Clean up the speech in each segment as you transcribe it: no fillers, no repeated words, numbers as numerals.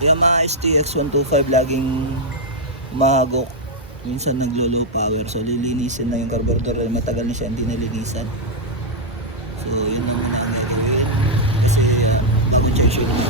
Yamaha STX 125 laging mahagok. Minsan naglo-low power. So lilinisin na yung carburetor. Matagal na siya hindi nalinisan. So yun na muna ang gagawin. Kasi bagong injection na.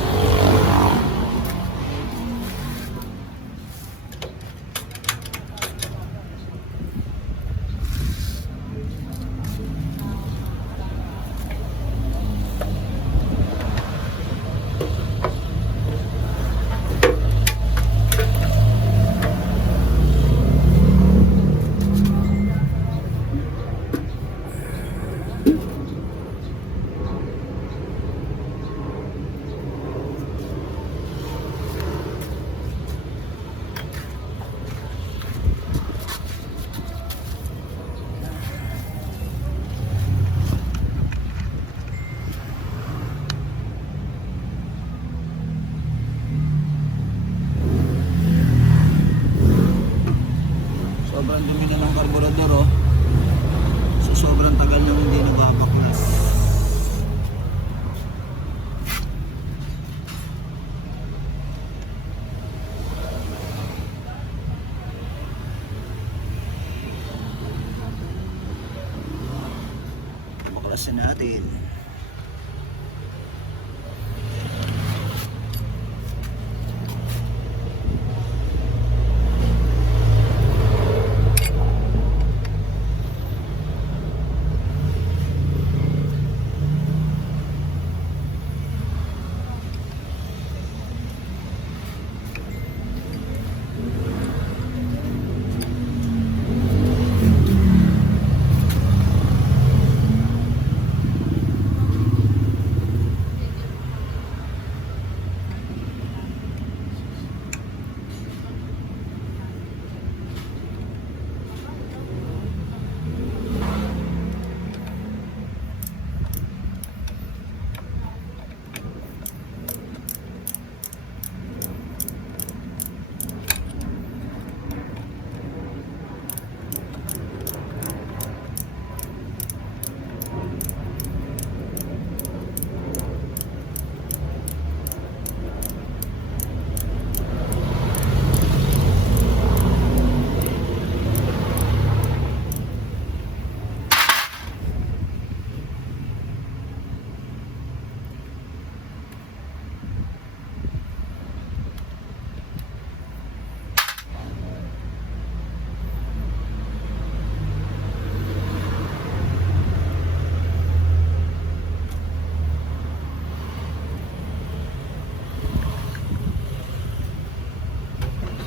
Sobrang dumi na ng carburetor oh. So sobrang tagal nang hindi nababaklas. Baklasin natin.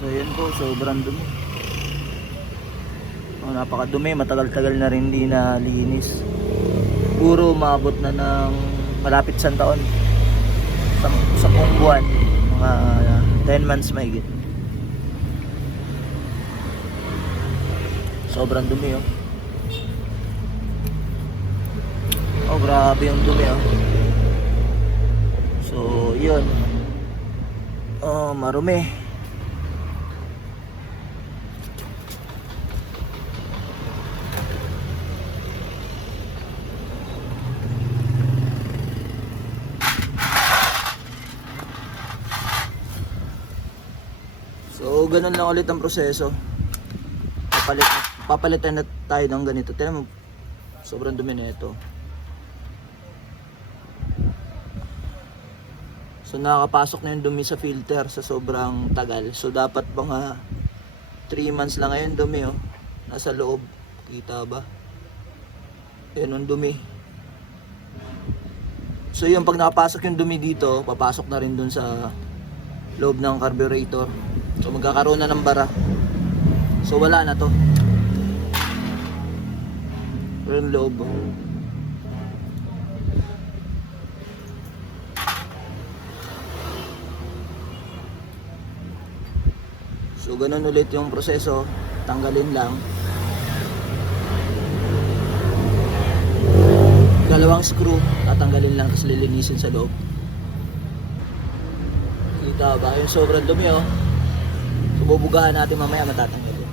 So yun po, sobrang dumi. Napakadumi, matagal-tagal na rin hindi na linis. Puro umabot na ng malapit 1 taon. Sa buwan, mga 10 months mahigit. Sobrang dumi oh. Oh, grabe yung dumi oh. So yun. Oh, marumi. So ganun lang ulit ang proseso. Papalitan na tayo ng ganito. Tingnan mo, sobrang dumi na ito. So nakakapasok na yung dumi sa filter sa sobrang tagal. So dapat mga 3 months lang ngayon dumi oh. Nasa loob. Kita ba? Ayan ang dumi. So yung pag nakapasok yung dumi dito, papasok na rin dun sa loob ng carburetor. So magkakaroon na ng bara. So wala na to. Pero yung loob oh. So ganun ulit yung proseso. Tanggalin lang. 2 screw, tatanggalin lang tapos lilinisin sa loob. Kita ba? Yung sobrang dumi oh. So bubugahan natin mamaya, matatanggalin.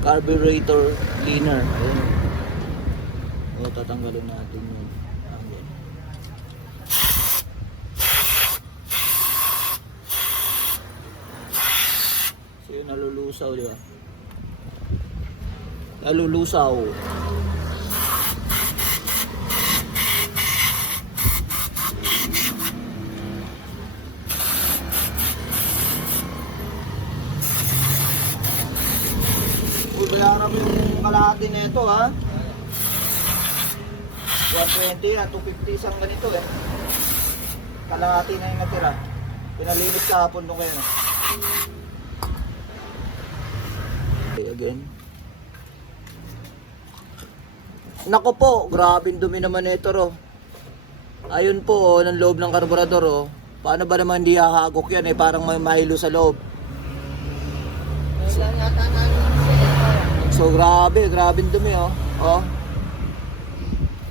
Carburetor cleaner. Ayun. O, tatanggalin natin yun. Ayan. So yun, nalulusaw, di ba? Nalulusaw. Uy, bayaran mo yung kalahati na ito, ha? 120 na, 250 isang ganito eh. Kalahati na yung natira. Pinalinis kahapon nung kayo. Okay, again. Nako po, grabe dumi naman ito ro. Ayun po, ng loob ng karburador oh. Paano ba naman hindi hahagok yan eh, parang may mahilo sa loob. So grabe dumi oh. Oh.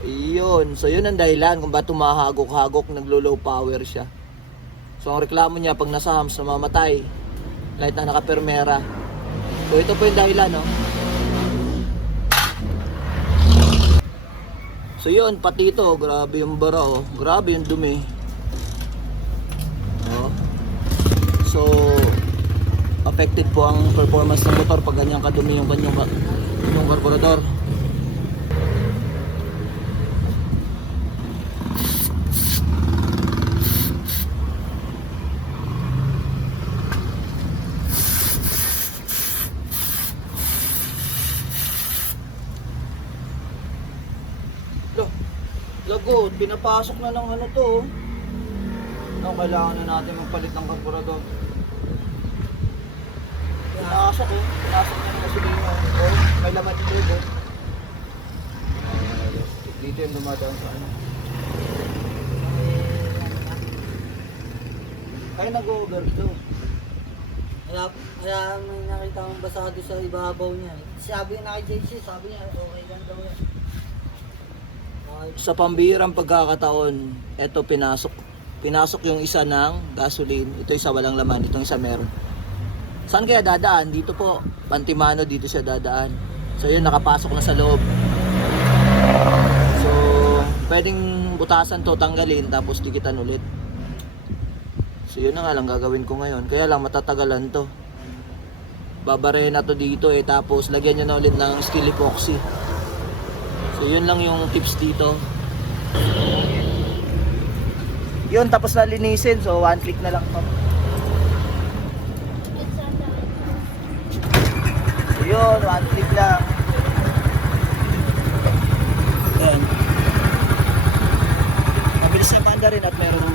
Iyon. So yun ang dahilan kung ba't tumahagok-hagok, naglo-low power siya. So ang reklamo niya pag nasa hams namamatay. Kahit na naka-permera. So ito po yung dahilan no. So yun, pati ito, grabe yung bara oh. Grabe yung dumi. Oh. So affected po ang performance ng motor pag ganyan kadumi yung kanyang karburador. Lagot, pinapasok na ng ano to. No, kailangan na natin magpalit ng karburador. Pinasok eh. Pinasok na ng gasolina. Oh, may laman yung logo. Dito yung dumadaan sa ano. Kaya nag-overflow. Kaya may nakita kong basado sa ibabaw niya. Sabi na kay JC, sabi niya okay lang daw yan. Sa pambihirang pagkakataon, eto pinasok yung isa ng gasoline, ito isa walang laman, itong isa meron. Saan kaya dadaan? Dito po, Pantimano, dito siya dadaan. So yun, nakapasok na sa loob. So pwedeng butasan to, tanggalin, tapos dikitan ulit. So yun na nga lang gagawin ko ngayon, kaya lang matatagalan to. Babarehin na to dito eh, tapos lagyan nyo na ulit ng steel epoxy. So yun lang yung tips dito. Yun, tapos na linisin. So one click na lang to. So yun, one click lang. Yan. Mabilis na panda rin at meron